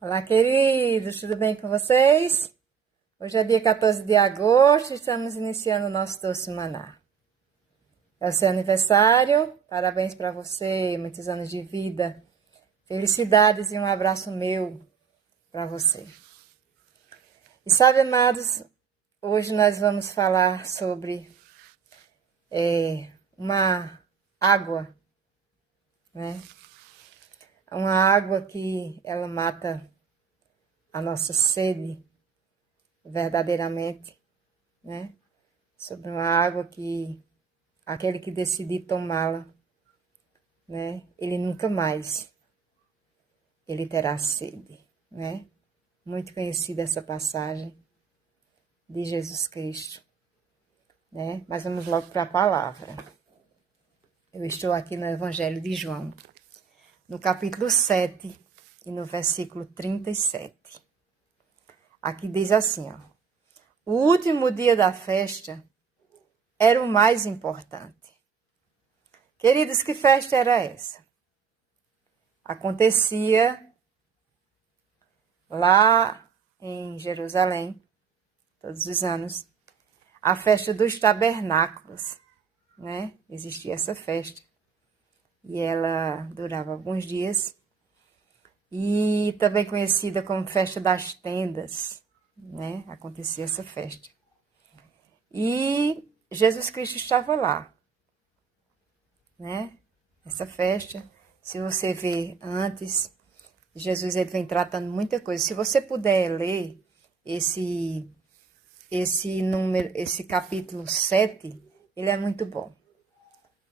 Olá, queridos, tudo bem com vocês? Hoje é dia 14 de agosto, estamos iniciando o nosso doce maná. É o seu aniversário, parabéns para você, muitos anos de vida, felicidades e um abraço meu para você. E sabe, amados, hoje nós vamos falar sobre uma água, né? Uma água que ela mata a nossa sede verdadeiramente, né? Sobre uma água que aquele que decidir tomá-la, né? Ele nunca mais ele terá sede, né? Muito conhecida essa passagem de Jesus Cristo, né? Mas vamos logo para a palavra. Eu estou aqui no Evangelho de João, no capítulo 7 e no versículo 37. Aqui diz assim, ó: o último dia da festa era o mais importante. Queridos, que festa era essa? Acontecia lá em Jerusalém, todos os anos, a festa dos tabernáculos, né? Existia essa festa e ela durava alguns dias e também conhecida como festa das tendas, né? Acontecia essa festa. E Jesus Cristo estava lá, né? Essa festa, se você ver antes, Jesus ele vem tratando muita coisa. Se você puder ler esse capítulo 7, ele é muito bom,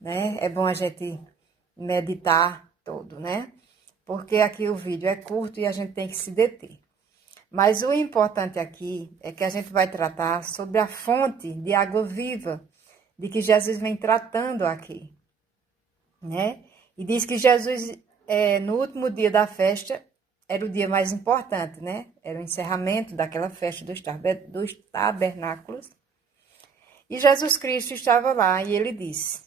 né? É bom a gente meditar todo, né? Porque aqui o vídeo é curto e a gente tem que se deter. Mas o importante aqui é que a gente vai tratar sobre a fonte de água viva de que Jesus vem tratando aqui, né? E diz que Jesus, no último dia da festa, era o dia mais importante, né? Era o encerramento daquela festa dos tabernáculos. E Jesus Cristo estava lá e ele disse: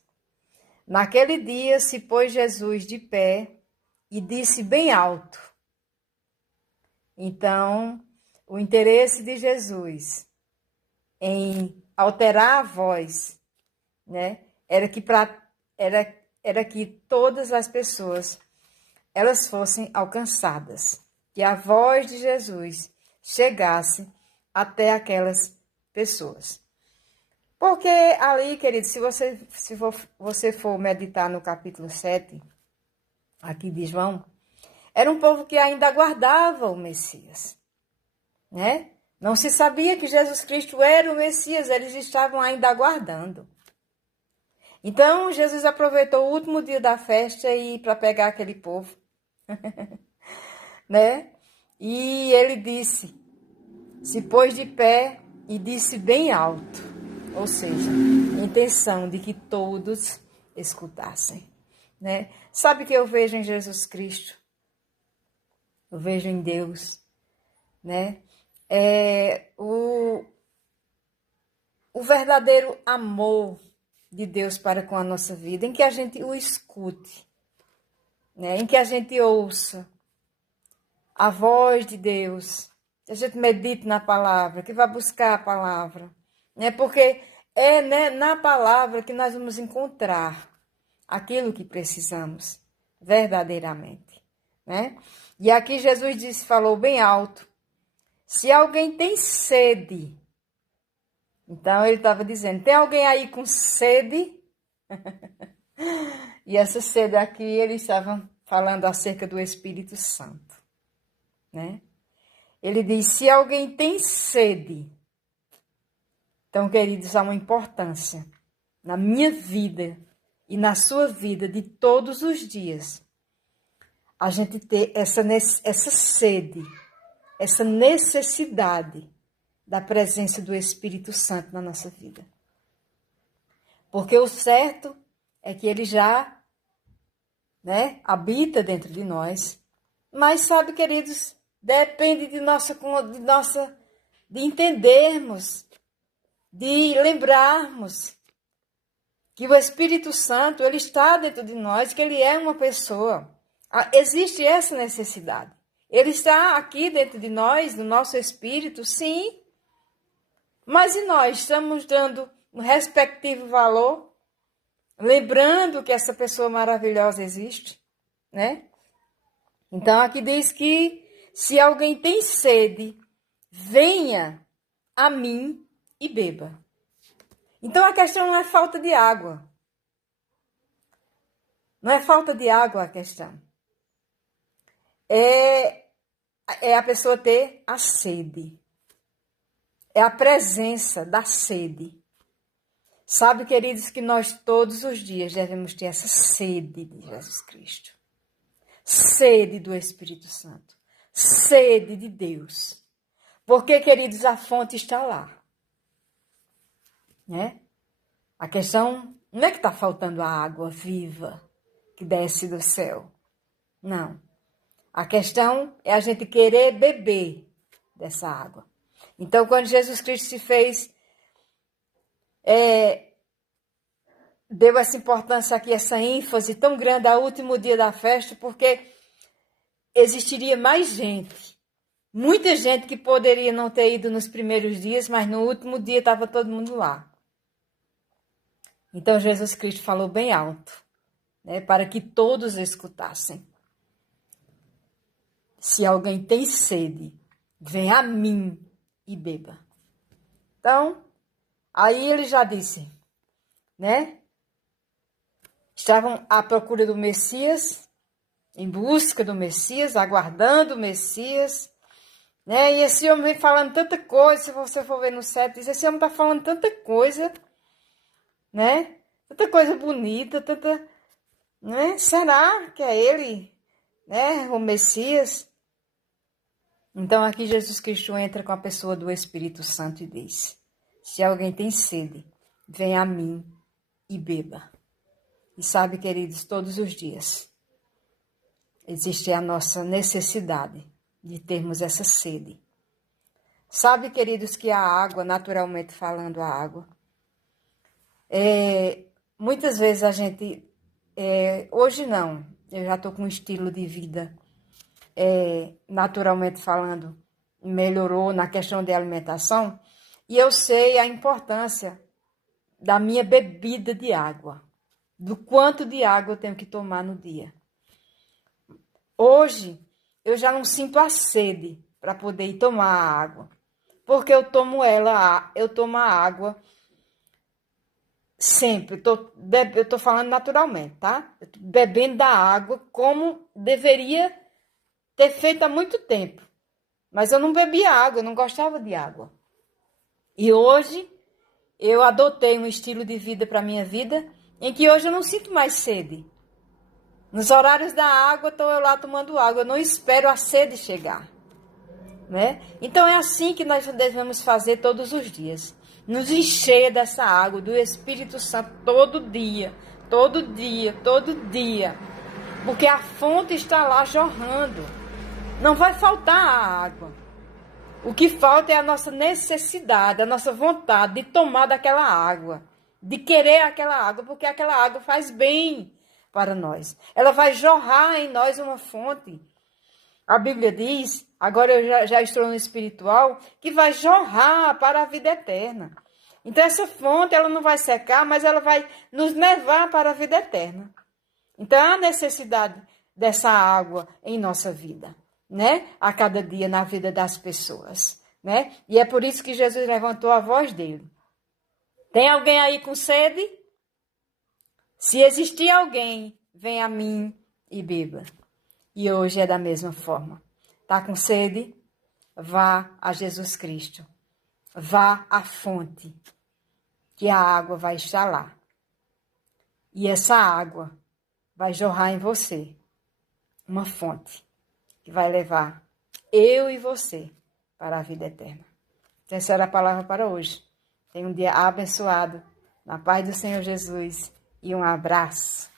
naquele dia se pôs Jesus de pé e disse bem alto. Então, o interesse de Jesus em alterar a voz, né, era que todas as pessoas elas fossem alcançadas, que a voz de Jesus chegasse até aquelas pessoas. Porque ali, querido, se você for meditar no capítulo 7, aqui de João, era um povo que ainda aguardava o Messias, né? Não se sabia que Jesus Cristo era o Messias, eles estavam ainda aguardando. Então, Jesus aproveitou o último dia da festa e para pegar aquele povo, né? E ele disse, se pôs de pé e disse bem alto, ou seja, intenção de que todos escutassem, né? Sabe o que eu vejo em Jesus Cristo? Eu vejo em Deus, né? O verdadeiro amor de Deus para com a nossa vida, em que a gente o escute, né? Em que a gente ouça a voz de Deus, que a gente medite na palavra, que vá buscar a palavra, né? Porque é, né, na palavra que nós vamos encontrar aquilo que precisamos verdadeiramente, né? E aqui Jesus disse, falou bem alto, se alguém tem sede, então ele estava dizendo, tem alguém aí com sede? E essa sede aqui, eles estavam falando acerca do Espírito Santo, né? Ele diz, se alguém tem sede, então, queridos, há uma importância na minha vida e na sua vida de todos os dias, a gente ter essa sede, essa necessidade da presença do Espírito Santo na nossa vida. Porque o certo é que ele já, né, habita dentro de nós, mas sabe, queridos, depende de entendermos, de lembrarmos que o Espírito Santo, ele está dentro de nós, que ele é uma pessoa. Existe essa necessidade, Ele está aqui dentro de nós, no nosso espírito, sim. Mas e nós estamos dando um respectivo valor? Lembrando que essa pessoa maravilhosa existe, né? Então aqui diz que se alguém tem sede, venha a mim e beba. Então a questão não é falta de água. Não é falta de água a questão. É a pessoa ter a sede. É a presença da sede. Sabe, queridos, que nós todos os dias devemos ter essa sede de Jesus Cristo. Sede do Espírito Santo. Sede de Deus. Porque, queridos, a fonte está lá. Né? A questão não é que está faltando a água viva que desce do céu. Não. A questão é a gente querer beber dessa água. Então, quando Jesus Cristo se fez, deu essa importância aqui, essa ênfase tão grande ao último dia da festa, porque existiria mais gente. Muita gente que poderia não ter ido nos primeiros dias, mas no último dia estava todo mundo lá. Então, Jesus Cristo falou bem alto, né, para que todos escutassem. Se alguém tem sede, vem a mim e beba. Então, aí ele já disse, né? Estavam à procura do Messias, em busca do Messias, aguardando o Messias, né? E esse homem vem falando tanta coisa, se você for ver no 7, diz, esse homem está falando tanta coisa, né? Tanta coisa bonita, tanta, né? Será que é ele, né? O Messias? Então aqui Jesus Cristo entra com a pessoa do Espírito Santo e diz, se alguém tem sede, vem a mim e beba. E sabe, queridos, todos os dias existe a nossa necessidade de termos essa sede. Sabe, queridos, que a água, naturalmente falando, a água, muitas vezes a gente, hoje não, eu já estou com um estilo de vida, naturalmente falando, melhorou na questão de alimentação, e eu sei a importância da minha bebida de água, do quanto de água eu tenho que tomar no dia. Hoje, eu já não sinto a sede para poder ir tomar a água, porque eu tomo a água sempre, eu estou falando naturalmente, tá? Eu tô bebendo da água como deveria ter feito há muito tempo, mas eu não bebia água, eu não gostava de água. E hoje, eu adotei um estilo de vida para a minha vida, em que hoje eu não sinto mais sede. Nos horários da água, estou eu lá tomando água, eu não espero a sede chegar, né? Então é assim que nós devemos fazer todos os dias. Nos encher dessa água, do Espírito Santo, todo dia, todo dia, todo dia. Porque a fonte está lá jorrando. Não vai faltar a água. O que falta é a nossa necessidade, a nossa vontade de tomar daquela água, de querer aquela água, porque aquela água faz bem para nós. Ela vai jorrar em nós uma fonte. A Bíblia diz, agora eu já estou no espiritual, que vai jorrar para a vida eterna. Então essa fonte ela não vai secar, mas ela vai nos levar para a vida eterna. Então há necessidade dessa água em nossa vida, né? A cada dia na vida das pessoas, né? E é por isso que Jesus levantou a voz dele. Tem alguém aí com sede? Se existir alguém, vem a mim e beba. E hoje é da mesma forma. Tá com sede? Vá a Jesus Cristo. Vá à fonte, que a água vai estar lá. E essa água vai jorrar em você. Uma fonte que vai levar eu e você para a vida eterna. Então, essa era a palavra para hoje. Tenha um dia abençoado, na paz do Senhor Jesus, e um abraço.